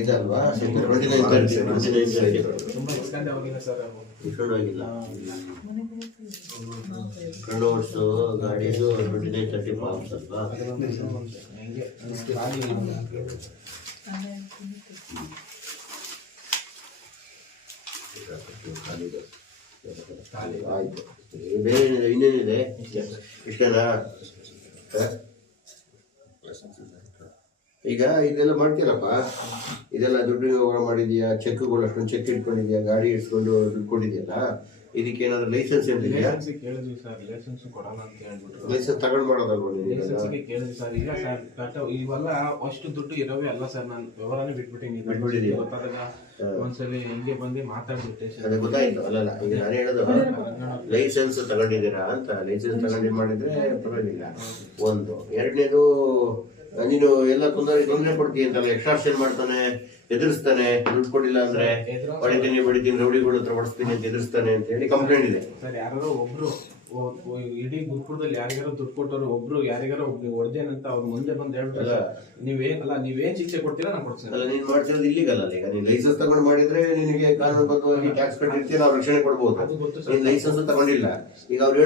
ಇದಲ್ವಾ ಕಂಡೋರ್ಸು ಗಾಡಿದು 2930 ಪಾಪ್ಸ್ ಅಲ್ವಾ. ಆಯ್ತು, ಬೇರೆ ಇನ್ನೇನಿದೆ? ಇಷ್ಟೇನಾ? ಈಗ ಇದೆಲ್ಲ ಮಾಡ್ತೀರಪ್ಪ, ಇದೆಲ್ಲ ದುಡ್ಡು ವ್ಯವಹಾರ ಮಾಡಿದ್ಯಾ? ಚೆಕ್ಗಳು ಅಷ್ಟೊಂದು ಚೆಕ್ ಇಟ್ಕೊಂಡಿದ್ಯಾ? ಗಾಡಿ ಇಟ್ಕೊಂಡು ದುಡ್ಡು ಕೊಟ್ಟಿದ್ಯಲ್ಲ, ಇದಕ್ಕೆ ಏನಾದ್ರು ಲೈಸೆನ್ಸ್ ಏನಿದೆಯಾ? ಕೇಳಿದ್ವಿ ಸರ್, ಲೈಸೆನ್ಸ್ ಕೊಡಲ್ಲ ಅಂತ ಹೇಳ್ಬಿಟ್ಟು. ಲೈಸೆನ್ಸ್ ತಗೊಂಡ್ ಮಾಡೋದಲ್ವ? ಕೇಳಿದ್ವಿ ಸರ್. ಇಲ್ಲ ಸರ್, ಇವೆಲ್ಲ ಅಷ್ಟು ದುಡ್ಡು ಇರೋವೇ ಅಲ್ಲ ಸರ್. ನಾನು ವ್ಯವಹಾರನೇ ಬಿಟ್ಬಿಟ್ಟಿದ್ದೀನಿ. ಗೊತ್ತಾದಾಗ ಒಂದ್ಸಲಿ ಹಿಂಗೆ ಬಂದು ಮಾತಾಡ್ಬಿಟ್ಟೆ. ಅದೇ ಗೊತ್ತಾಯ್ತು. ಅಲ್ಲಲ್ಲ, ಈಗ ನಾನು ಹೇಳೋದು ಲೈಸೆನ್ಸ್ ತಗೊಂಡಿದ್ದೀರಾ ಅಂತ. ಲೈಸೆನ್ಸ್ ತಗೊಂಡು ಮಾಡಿದ್ರೆ ಪರವಾಗಿಲ್ಲ. ಒಂದು ಎರಡನೇದು, ನೀನು ಎಲ್ಲ ತೊಂದರೆ ಕೊಡ್ತೀನಿ ಅಂತಲ್ಲ, ಎಕ್ಸ್ಟ್ರಾಕ್ಷನ್ ಮಾಡ್ತಾನೆ, ಎದುರಿಸ್ತಾನೆ, ದುಡ್ಡು ಕೊಟ್ಟಿಲ್ಲ ಅಂದ್ರೆ ಹೊಡಿತೀನಿ ಬಡಿತೀನಿ, ರೌಡಿಗಳ ಹತ್ರ ಹೊಡಿಸ್ತೀನಿ ಅಂತ ಎದುರಿಸ್ತಾನೆ ಅಂತ ಹೇಳಿ ಕಂಪ್ಲೇಂಟ್ ಇದೆ ಸರ್. ಯಾರೋ ಒಬ್ರು ಇಡೀ ಗುರುಪುರದಲ್ಲಿ ಯಾರಿಗಾರೋ ದುಡ್ಡು ಕೊಟ್ಟವ್ರು ಒಬ್ರು ಯಾರಿಗಾರೋ ಹೊಡೆದೇನಂತ ಅವ್ರ ಮುಂದೆ ಬಂದು ಹೇಳ್ಬಿಟ್ಟಲ್ಲ, ನೀವೇನ್ ಶಿಕ್ಷೆ ಕೊಡ್ತೀರಾ ನಾನು ಕೊಡ್ತೀನಿ. ಅಲ್ಲ, ನೀನ್ ಮಾಡ್ತಿರೋದು ಇಲ್ಲಿಗಲ್ಲ. ಈಗ ನೀನ್ ಲೈಸೆನ್ಸ್ ತಗೊಂಡು ಮಾಡಿದ್ರೆ ನಿನಗೆ ಕಾನೂನುಬದ್ಧವಾಗಿ ಟ್ಯಾಕ್ಸ್ ಕಟ್ಟಿರ್ತೀಯ, ನಾವು ರಕ್ಷಣೆ ಕೊಡ್ಬೋದು. ನೀನ್ ಲೈಸೆನ್ಸ್ ತಗೊಂಡಿಲ್ಲ, ಈಗ ಅವ್ರು